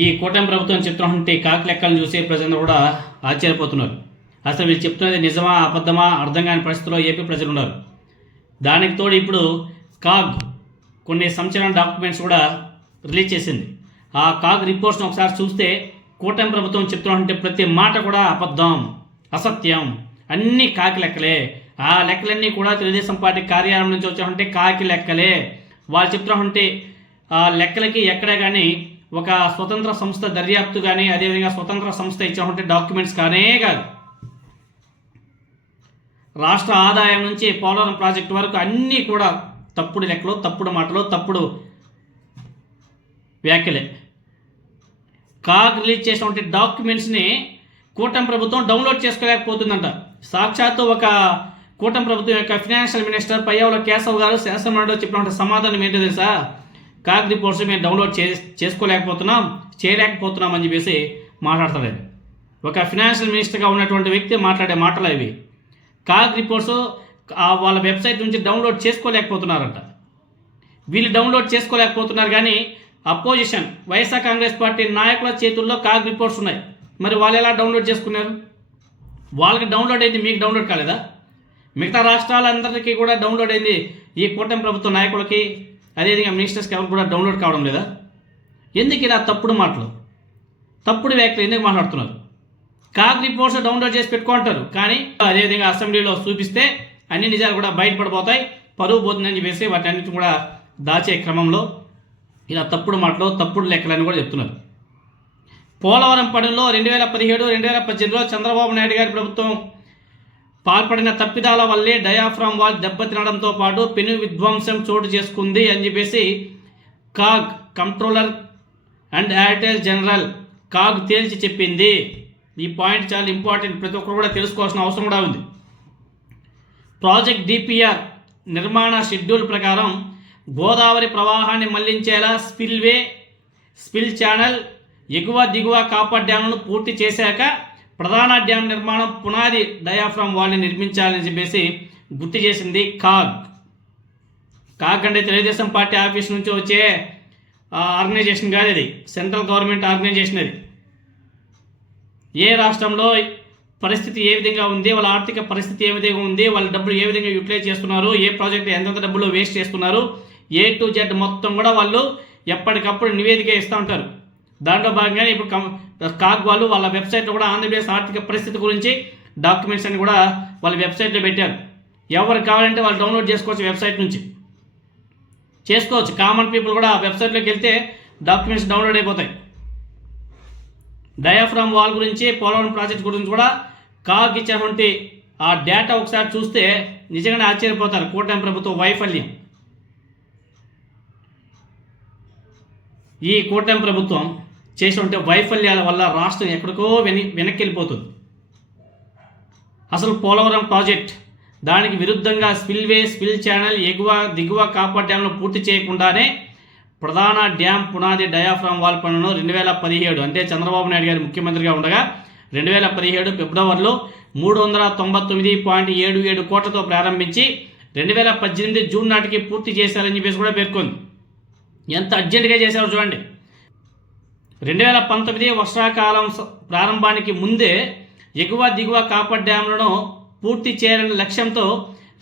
ఈ కూటమి ప్రభుత్వం చెప్తున్నటువంటి కాకి లెక్కలను చూసి ప్రజలు కూడా ఆశ్చర్యపోతున్నారు. అసలు వీళ్ళు చెప్తున్నది నిజమా అబద్ధమా అర్థం కాని పరిస్థితిలో ఏపీ ప్రజలు ఉన్నారు. దానికి తోడు ఇప్పుడు కాగ్ కొన్ని సంచలన డాక్యుమెంట్స్ కూడా రిలీజ్ చేసింది. ఆ కాగ్ రిపోర్ట్స్ని ఒకసారి చూస్తే కూటమి ప్రభుత్వం చెప్తున్నటువంటి ప్రతి మాట కూడా అబద్ధం, అసత్యం, అన్నీ కాకి లెక్కలే. ఆ లెక్కలన్నీ కూడా తెలుగుదేశం పార్టీ కార్యాలయం నుంచి వచ్చినటువంటి కాకి లెక్కలే. వాళ్ళు చెప్తున్నటువంటి ఆ లెక్కలకి ఎక్కడే కానీ ఒక స్వతంత్ర సంస్థ దర్యాప్తు కానీ అదేవిధంగా స్వతంత్ర సంస్థ ఇచ్చినటువంటి డాక్యుమెంట్స్ కానే కాదు. రాష్ట్ర ఆదాయం నుంచి పోలవరం ప్రాజెక్టు వరకు అన్నీ కూడా తప్పుడు లెక్కలు, తప్పుడు మాటలు, తప్పుడు వ్యాఖ్యలే. కాగ్ రిలీజ్ చేసినటువంటి డాక్యుమెంట్స్ని కూటమి ప్రభుత్వం డౌన్లోడ్ చేసుకోలేకపోతుందంట. సాక్షాత్తు ఒక కూటమి ప్రభుత్వం యొక్క ఫైనాన్షియల్ మినిస్టర్ పయ్యావుల కేశవ్ గారు శాసనమండలిలో చెప్పినటువంటి సమాధానం ఏంటో తెలుసా? కాగ్ రిపోర్ట్స్ మేము డౌన్లోడ్ చేయలేకపోతున్నాం అని చెప్పేసి మాట్లాడతారు. ఒక ఫైనాన్షియల్ మినిస్టర్గా ఉన్నటువంటి వ్యక్తి మాట్లాడే మాటలు ఇవి. కాగ్ రిపోర్ట్స్ వాళ్ళ వెబ్సైట్ నుంచి డౌన్లోడ్ చేసుకోలేకపోతున్నారంట. వీళ్ళు డౌన్లోడ్ చేసుకోలేకపోతున్నారు కానీ అపోజిషన్ వైఎస్ఆర్ కాంగ్రెస్ పార్టీ నాయకుల చేతుల్లో కాగ్ రిపోర్ట్స్ ఉన్నాయి. మరి వాళ్ళు ఎలా డౌన్లోడ్ చేసుకున్నారు? వాళ్ళకి డౌన్లోడ్ అయింది, మీకు డౌన్లోడ్ కాలేదా? మిగతా రాష్ట్రాలందరికీ కూడా డౌన్లోడ్ అయింది, ఈ కూటమి ప్రభుత్వ నాయకులకి అదేవిధంగా మినిస్టర్స్కి ఎవరు కూడా డౌన్లోడ్ కావడం లేదా? ఎందుకు ఇలా తప్పుడు మాటలు, తప్పుడు వ్యాఖ్యలు ఎందుకు మాట్లాడుతున్నారు? కాగ్ రిపోర్ట్స్ డౌన్లోడ్ చేసి పెట్టుకుంటారు కానీ అదేవిధంగా అసెంబ్లీలో చూపిస్తే అన్ని నిజాలు కూడా బయటపడిపోతాయి, పరువు పోతుందని చెప్పేసి వాటి అన్నింటిని కూడా దాచే క్రమంలో ఇలా తప్పుడు మాటలు, తప్పుడు లెక్కలని కూడా చెప్తున్నారు. పోలవరం పనుల్లో 2017-2018లో చంద్రబాబు నాయుడు గారి ప్రభుత్వం పాల్పడిన తప్పిదాల వల్లే డయాఫ్రామ్ వాల్ దెబ్బతినడంతో పాటు పెను విధ్వంసం చోటు చేసుకుంది అని చెప్పేసి CAG controller and auditor general CAG తేల్చి చెప్పింది. ఈ పాయింట్ చాలా ఇంపార్టెంట్, ప్రతి ఒక్కరు కూడా తెలుసుకోవాల్సిన అవసరం కూడా ఉంది. ప్రాజెక్ట్ డిపిఆర్ నిర్మాణ షెడ్యూల్ ప్రకారం గోదావరి ప్రవాహాన్ని మళ్లించేలా స్పిల్ ఛానల్, ఎగువ దిగువ కాపర్ డ్యామ్ను పూర్తి చేశాక ప్రధాన డ్యామ్ నిర్మాణం పునాది డయాఫ్రామ్ వాల్ని నిర్మించాలని చెప్పేసి గుర్తు చేసింది కాగ్ అంటే తెలుగుదేశం పార్టీ ఆఫీస్ నుంచి వచ్చే ఆర్గనైజేషన్ కాదు, ఇది సెంట్రల్ గవర్నమెంట్ ఆర్గనైజేషన్. అది ఏ రాష్ట్రంలో పరిస్థితి ఏ విధంగా ఉంది, వాళ్ళ ఆర్థిక పరిస్థితి ఏ విధంగా ఉంది, వాళ్ళ డబ్బులు ఏ విధంగా యూటిలైజ్ చేస్తున్నారు, ఏ ప్రాజెక్టు ఎంతెంత డబ్బులు వేస్ట్ చేస్తున్నారు, A to Z మొత్తం కూడా వాళ్ళు ఎప్పటికప్పుడు నివేదిక ఇస్తూ ఉంటారు. దాంట్లో భాగంగానే ఇప్పుడు కాగ్ వాళ్ళు వాళ్ళ వెబ్సైట్లో కూడా ఆంధ్రప్రదేశ్ ఆర్థిక పరిస్థితి గురించి డాక్యుమెంట్స్ అన్ని కూడా వాళ్ళ వెబ్సైట్లో పెట్టారు. ఎవరు కావాలంటే వాళ్ళు డౌన్లోడ్ చేసుకోవచ్చు, వెబ్సైట్ నుంచి చేసుకోవచ్చు. కామన్ పీపుల్ కూడా ఆ వెబ్సైట్లోకి వెళ్తే డాక్యుమెంట్స్ డౌన్లోడ్ అయిపోతాయి. డయాఫ్రామ్ వాల్ గురించి, పోలవరం ప్రాజెక్ట్ గురించి కూడా కాగ్ ఇచ్చినటువంటి ఆ డేటా ఒకసారి చూస్తే నిజంగానే ఆశ్చర్యపోతారు. కూటమి ప్రభుత్వ వైఫల్యం, ఈ కూటమి ప్రభుత్వం చేసినటువంటి వైఫల్యాల వల్ల రాష్ట్రం ఎక్కడికో వెనక్కి వెళ్ళిపోతుంది. అసలు పోలవరం ప్రాజెక్ట్ దానికి విరుద్ధంగా స్పిల్ ఛానల్, ఎగువ దిగువ కాపర్ డ్యామ్ను పూర్తి చేయకుండానే ప్రధాన డ్యామ్ పునాది డయాఫ్రామ్ వాల్ పనులను 2017 అంటే చంద్రబాబు నాయుడు గారు ముఖ్యమంత్రిగా ఉండగా 2017 ఫిబ్రవరిలో 399.77 కోట్లతో ప్రారంభించి 2018 జూన్ నాటికి పూర్తి చేశారని చెప్పేసి కూడా పేర్కొంది. ఎంత అర్జెంటుగా చేశారో చూడండి. 2019 వర్షాకాలం ప్రారంభానికి ముందే ఎగువ దిగువ కాపర్ డ్యామ్లను పూర్తి చేయాలనే లక్ష్యంతో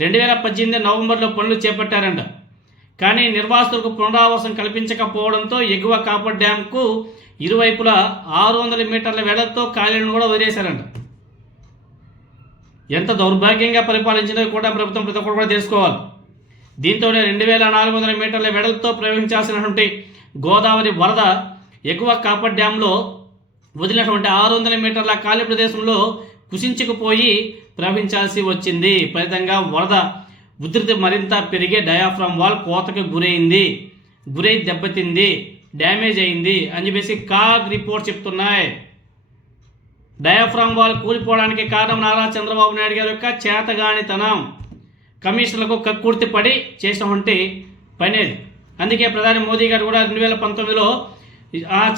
2018 నవంబర్లో పనులు చేపట్టారంట. కానీ నిర్వాసితులకు పునరావాసం కల్పించకపోవడంతో ఎగువ కాపర్ డ్యామ్కు ఇరువైపులా 600 మీటర్ల వెడల్తో ఖాళీలను కూడా వదిలేశారంట. ఎంత దౌర్భాగ్యంగా పరిపాలించిందో కూడా ప్రభుత్వం ప్రతి ఒక్కరు కూడా తెలుసుకోవాలి. దీంతోనే 2400 మీటర్ల వెడల్తో ప్రవహించాల్సినటువంటి గోదావరి వరద ఎగువ కాపర్ డ్యాంలో వదిలినటువంటి 600 మీటర్ల ఖాళీ ప్రదేశంలో కుసించుకుపోయి ప్రవహించాల్సి వచ్చింది. ఫలితంగా వరద ఉధృతి మరింత పెరిగే డయాఫ్రామ్ వాల్ కోతకు గురై దెబ్బతింది, డ్యామేజ్ అయింది అని చెప్పేసి కాగ్ రిపోర్ట్ చెప్తున్నాయి. డయాఫ్రామ్ వాల్ కూలిపోవడానికి కారణం నారా చంద్రబాబు నాయుడు గారి యొక్క చేతగానితనం, కమిషన్లకు కక్కుర్తి పడి చేసినటువంటి పనేది. అందుకే ప్రధాని మోదీ గారు కూడా 2019లో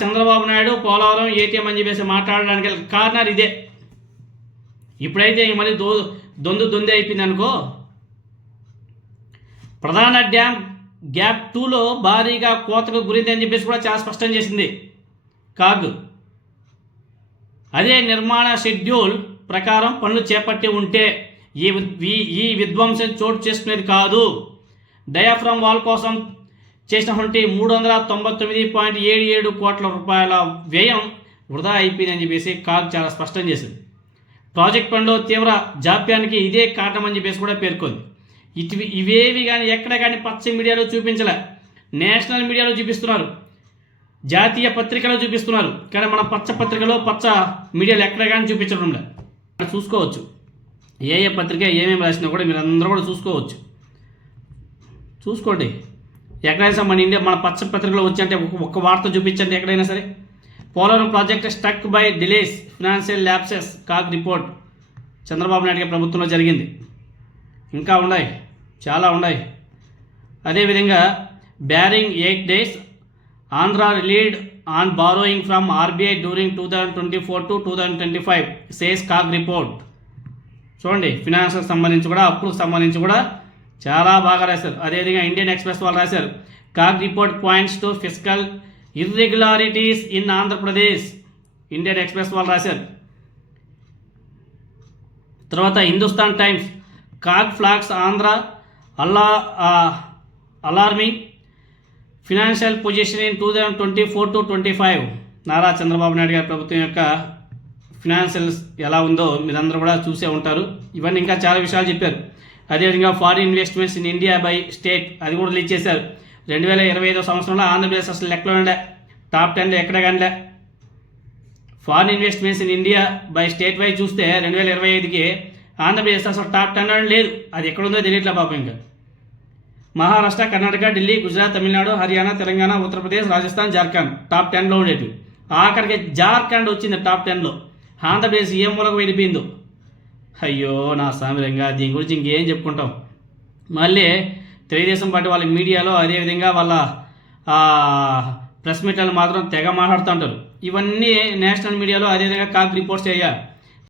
చంద్రబాబు నాయుడు పోలవరం ఏటీఎం అని చెప్పేసి మాట్లాడడానికి కారణాలు ఇదే. ఇప్పుడైతే మళ్ళీ దొందే అయిపోయింది అనుకో. ప్రధాన డ్యామ్ గ్యాప్ 2లో భారీగా కోతకు గురింది అని చెప్పేసి కూడా చాలా స్పష్టం చేసింది. కాగ్. అదే నిర్మాణ షెడ్యూల్ ప్రకారం పనులు చేపట్టి ఉంటే ఈ విధ్వంసం చోటు చేసుకునేది కాదు. డయాఫ్రమ్ వాల్ కోసం చేసినటువంటి 399.77 కోట్ల రూపాయల వ్యయం వృధా అయిపోయిందని చెప్పేసి కాగ్ చాలా స్పష్టం చేసింది. ప్రాజెక్ట్ పనిలో తీవ్ర జాప్యానికి ఇదే కారణమని చెప్పేసి కూడా పేర్కొంది. ఇవేవి కానీ ఎక్కడ కానీ పచ్చ మీడియాలో చూపించలే, నేషనల్ మీడియాలో చూపిస్తున్నారు, జాతీయ పత్రికలో చూపిస్తున్నారు, కానీ మన పచ్చ పత్రికలో పచ్చ మీడియాలో ఎక్కడ కానీ చూపించడం లేదు. చూసుకోవచ్చు ఏ పత్రిక ఏమేమి రాసినా కూడా మీరు అందరూ కూడా చూసుకోండి. ఎక్కడైనా మన ఇండియా మన పచ్చ పత్రికలో వచ్చంటే ఒక్క వార్త చూపించండి ఎక్కడైనా సరే. Polavaram project stuck by delays, financial lapses, CAG report Chandrababu Naidu గారి ప్రభుత్వంలో జరిగింది. ఇంకా ఉన్నాయి, చాలా ఉన్నాయి. అదేవిధంగా barring 8 days, Andhra relied on borrowing from RBI during 2024 to 2025 says CAG report. చూడండి, ఫినాన్షియల్ సంబంధించి కూడా అప్పులకు సంబంధించి కూడా చాలా బాగా రాశారు. అదేవిధంగా ఇండియన్ ఎక్స్ప్రెస్ వాళ్ళు రాశారు, CAG report points to fiscal irregularities in Andhra Pradesh. Indian express వాళ్ళు రాశారు. తర్వాత Hindustan times, CAG flags Andhra alarming financial position in 2024 to 2025. Nara Chandrababu Naidu గారి ప్రభుత్వం యొక్క ఫినాన్షియల్స్ ఎలా ఉందో మీరందరూ కూడా చూసే ఉంటారు. ఇవన్నీ ఇంకా చాలా విషయాలు చెప్పారు. అదేవిధంగా foreign investments in India by state, అది కూడా రిలీజ్ చేశారు. 2025 సంవత్సరంలో ఆంధ్రప్రదేశ్ అసలు లెక్కలో ఉండే, టాప్ 10లో ఎక్కడ కానీ. Foreign investments in India by state wise చూస్తే 2025కి ఆంధ్రప్రదేశ్ అసలు టాప్ 10లో లేదు. అది ఎక్కడుందో తెలియట్లే పాపం. ఇంకా మహారాష్ట్ర, కర్ణాటక, ఢిల్లీ, గుజరాత్, తమిళనాడు, హర్యానా, తెలంగాణ, ఉత్తరప్రదేశ్, రాజస్థాన్, జార్ఖండ్ టాప్ 10లో ఉండేవి. ఆఖరికి జార్ఖండ్ వచ్చింది టాప్ 10లో. ఆంధ్రప్రదేశ్ ఏ మూలకు వెళ్ళిపోయిందో. అయ్యో నా సామిరంగా, దీని గురించి ఇంకేం చెప్పుకుంటాం. మళ్ళీ తెలుగుదేశం పార్టీ వాళ్ళ మీడియాలో అదేవిధంగా వాళ్ళ ప్రెస్ మీట్లను మాత్రం తెగ మాట్లాడుతూ ఉంటారు. ఇవన్నీ నేషనల్ మీడియాలో అదేవిధంగా కాగ్ రిపోర్ట్స్ అయ్యా.